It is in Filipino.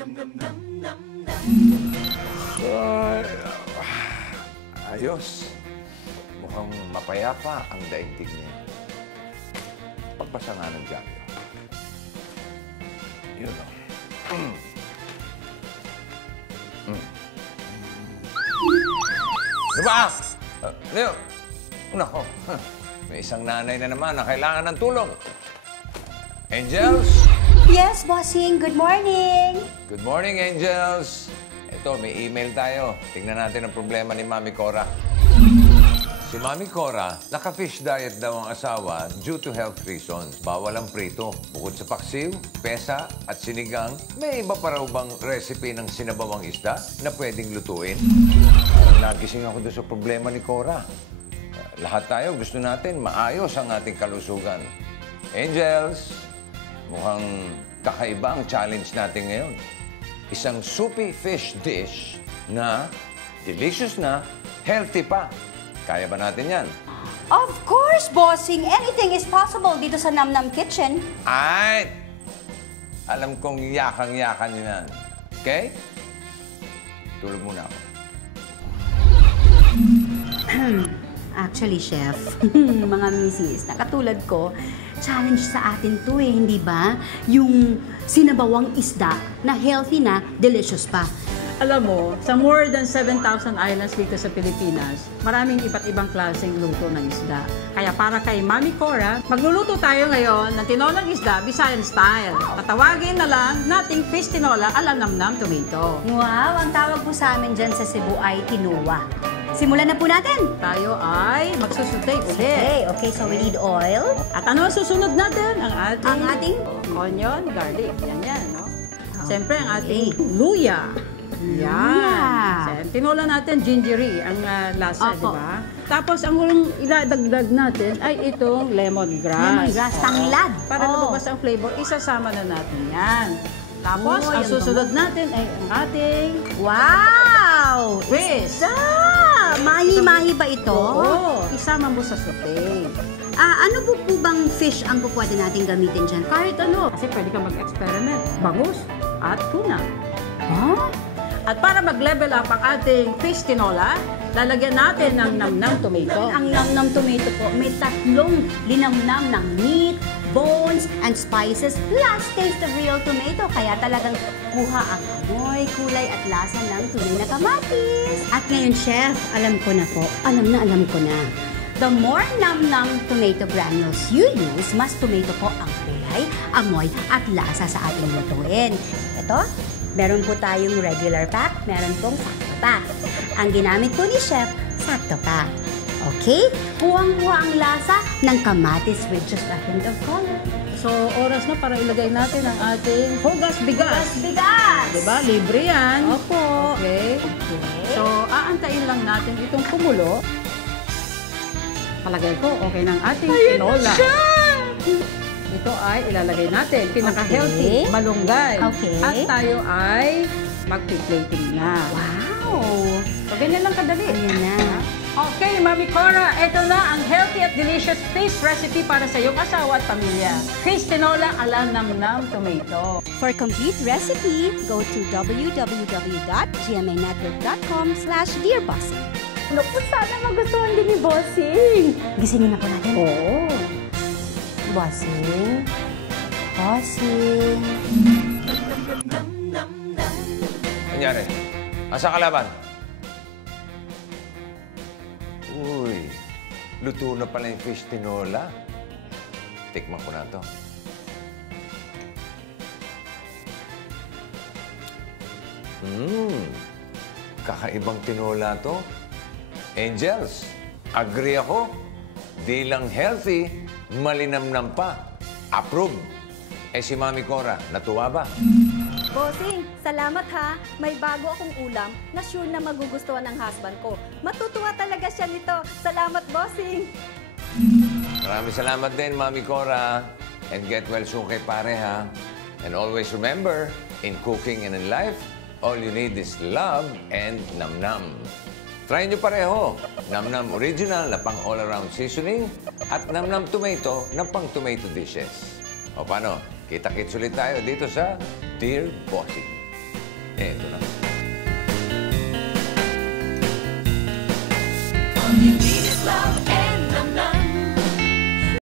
Ay, ayos. Mukhang mapayapa ang daigdig niya. Pagbasa nga ng dyaryo. Yun o. Diba? Leo. Nako. May isang nanay na naman na kailangan ng tulong. Angels? Yes, bossing. Good morning. Good morning, Angels. Ito, may email tayo. Tingnan natin ang problema ni Mami Cora. Si Mami Cora, naka-fish diet daw ang asawa due to health reasons. Bawal ang prito. Bukod sa paksiw, pesa at sinigang, may iba pa raw bang recipe ng sinabawang isda na pwedeng lutuin? Nagising ako doon sa problema ni Cora. Lahat tayo gusto natin maayos ang ating kalusugan. Angels, mukhang kakaiba ang challenge natin ngayon. Isang soupy fish dish na delicious na, healthy pa. Kaya ba natin yan? Of course, bossing. Anything is possible dito sa Namnam Kitchen. Ay! Alam kong yakang-yakan nyo yan. Okay? Tulog muna ako. Actually, chef, mga misis, na katulad ko, challenge sa atin to hindi ba? Yung sinabawang isda na healthy na, delicious pa. Alam mo, sa more than 7,000 islands dito sa Pilipinas, maraming iba't ibang klaseng luto ng isda. Kaya para kay Mami Cora, magluluto tayo ngayon ng tinolang isda Visayan style. Tatawagin na lang nating fish tinola ala Namnam Tomato. Wow, ang tawag po sa amin dyan sa Cebu ay tinoa. Simulan na po natin. Tayo ay magsusutay ulit. Okay, so we need oil. At ano ang susunod natin? Ang ating onion, garlic. Yan, no? Siyempre, ang ating luya. Yan. Tinola natin gingery ang lasa, di ba? Tapos, ang idadagdag natin ay itong lemongrass. Lemongrass, tanglad. Para lumabas ang flavor, isasama na natin yan. Tapos, ang susunod natin ay ang ating wow! fish. Mahi-mahi ba ito? Oo. Isama mo sa sauté. Ano po bang fish ang pwede natin gamitin dyan? Kahit ano. Kasi pwede ka mag-experiment. Bangus at tuna. Huh? At para mag-level up ang ating fish tinola, lalagyan natin ng Namnam Tomato. Ang Namnam Tomato po, may tatlong linamnam ng meat, bones, and spices, plus taste of real tomato. Kaya talagang kuha ang amoy, kulay, at lasa ng tunay na kamatis. At ngayon, chef, alam ko na po. Alam ko na. The more Namnam tomato granules you use, mas tomato po ang kulay, amoy, at lasa sa ating lutuin. Ito, meron po tayong regular pack, meron pong sakto pack. Ang ginamit po ni chef, sakto pack. Okay? Kuwang-kuha ang lasa ng kamatis with just a hint of color. So, oras na para ilagay natin ang ating hugas bigas. Bigas! Diba? Libre yan. Opo. Okay. So, aantayin lang natin itong kumulo. Palagay ko, okay ng ating tinola. Ito ay ilalagay natin. Pinaka-healthy, malunggay. Okay. At tayo ay mag-plating na. Wow! So, ganyan lang kadali. Ayan na. Okay, Mami Cora, ito na ang healthy at delicious fish recipe para sa iyong asawa at pamilya. Fish tinola ala Namnam Tomato. For complete recipe, go to www.gmanetwork.com/dearbossing. Naku, sana magustuhan din ni Bossing. Gisingin na po natin. Oo. Bossing. Bossing. Nangyari? Asa kalaban? Uy, luto na pala yung fish tinola. Tikman ko na to. Kakaibang tinola to. Angels, agree ako. Di lang healthy, malinamnam pa. Approve. Si Mami Cora, natuwa ba? Bossing, salamat ha. May bago akong ulam na sure na magugustuhan ng husband ko. Matutuwa talaga siya nito. Salamat, Bossing. Maraming salamat din, Mami Cora. And get well soon kay pare, ha? And always remember, in cooking and in life, all you need is love and namnam. Try nyo pareho. Namnam Original na pang all-around seasoning at Namnam Tomato na pang tomato dishes. O paano? Kita-kits ulit tayo dito sa Dear Bossing. Ito na.